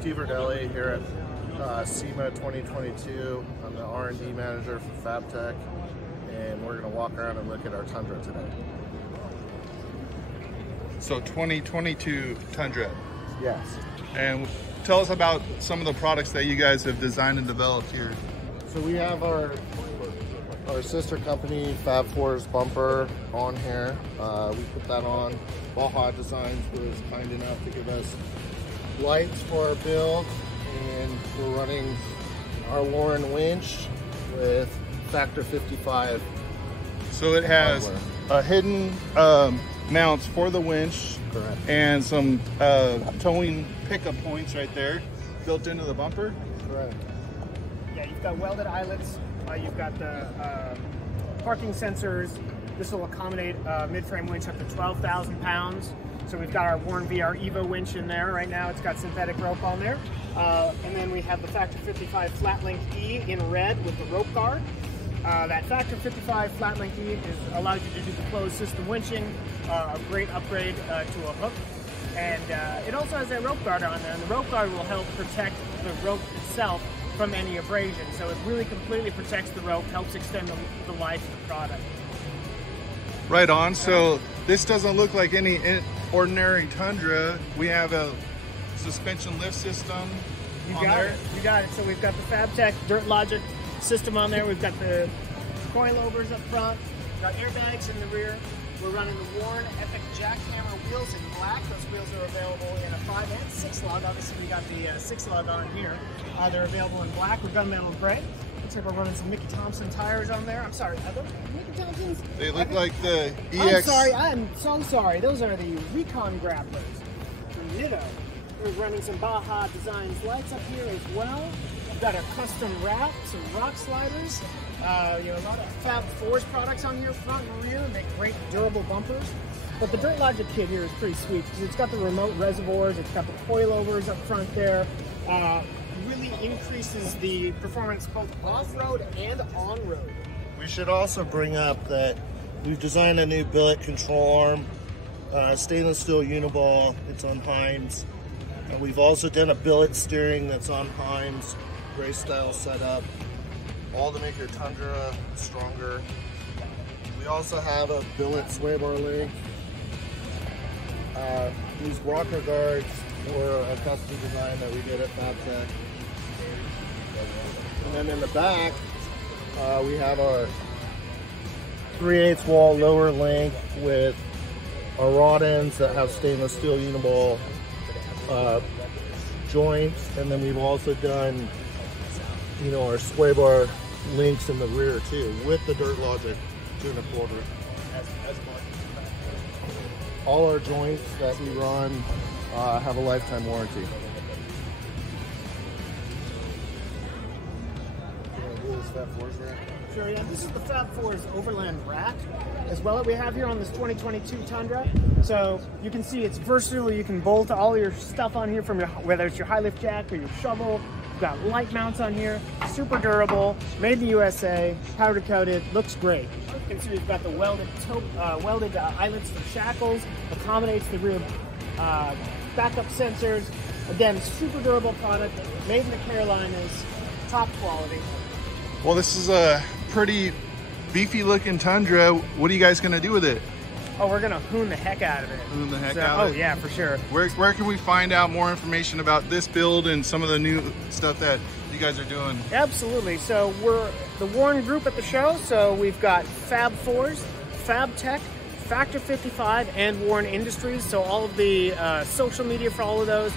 Steve Verdelli here at SEMA 2022. I'm the R&D manager for Fabtech, and we're going to walk around and look at our Tundra today. So 2022 Tundra. Yes. And tell us about some of the products that you guys have designed and developed here. So we have our sister company, Fab Four's bumper on here. We put that on. Baja Designs was kind enough to give us lights for our build, and we're running our Warren winch with Factor 55. So it has a hidden mounts for the winch. Correct. And some towing pickup points right there built into the bumper. Correct. Yeah, you've got welded eyelets. You've got the parking sensors. This will accommodate a mid-frame winch up to 12,000 pounds. So we've got our Warren VR Evo winch in there right now. It's got synthetic rope on there. And then we have the Factor 55 Flat Link E in red with the rope guard. That Factor 55 Flat Link E allows you to do the closed system winching, a great upgrade to a hook. And it also has a rope guard on there, and the rope guard will help protect the rope itself from any abrasion. So it really completely protects the rope, helps extend the life of the product. Right on. So this doesn't look like any ordinary Tundra. We have a suspension lift system on there. You got it. So we've got the Fabtech Dirt Logic system on there. We've got the coilovers up front. We've got airbags in the rear. We're running the Warren Epic jackhammer wheels in black. Those wheels are available in a 5 and 6 lug. Obviously, we got the 6 lug on here. They're available in black with gunmetal gray. Looks like we're running some Mickey Thompson tires on there. I'm sorry, are those Mickey Thompsons? They look like the EX. I'm sorry, I'm so sorry. Those are the Recon Grapplers from Nitto. We're running some Baja Designs lights up here as well. We've got a custom wrap, some rock sliders. A lot of Fab Four's products on here, front and rear, make great durable bumpers. But the Dirt Logic kit here is pretty sweet because it's got the remote reservoirs, it's got the coilovers up front there. Really increases the performance both off-road and on-road. We should also bring up that we've designed a new billet control arm, stainless steel uniball. It's on Heims. And we've also done a billet steering that's on Heims, race style setup, all to make your Tundra stronger. We also have a billet sway bar link. These rocker guards were a custom design that we did at Fabtech. And then in the back, we have our 3/8 wall lower link with our rod ends that have stainless steel uniball joints, and then we've also done, our sway bar links in the rear too, with the Dirt Logic 2 1/4. All our joints that we run have a lifetime warranty. Sure, yeah. This is the Fab Four's Overland rack as well that we have here on this 2022 Tundra. So you can see it's versatile. You can bolt all your stuff on here, from whether it's your high lift jack or your shovel. We've got light mounts on here, super durable, made in the USA, powder coated, looks great. You can see we've got the welded eyelets for shackles, accommodates the rear backup sensors. Again, super durable product, made in the Carolinas, top quality. Well, this is a pretty beefy looking Tundra. What are you guys going to do with it? Oh, we're going to hoon the heck out of it. Hoon the heck out of it? Oh, yeah, for sure. Where can we find out more information about this build and some of the new stuff that you guys are doing? Absolutely. So we're the Warren Group at the show. So we've got Fab Fours, Fabtech, Factor 55, and Warren Industries. So all of the social media for all of those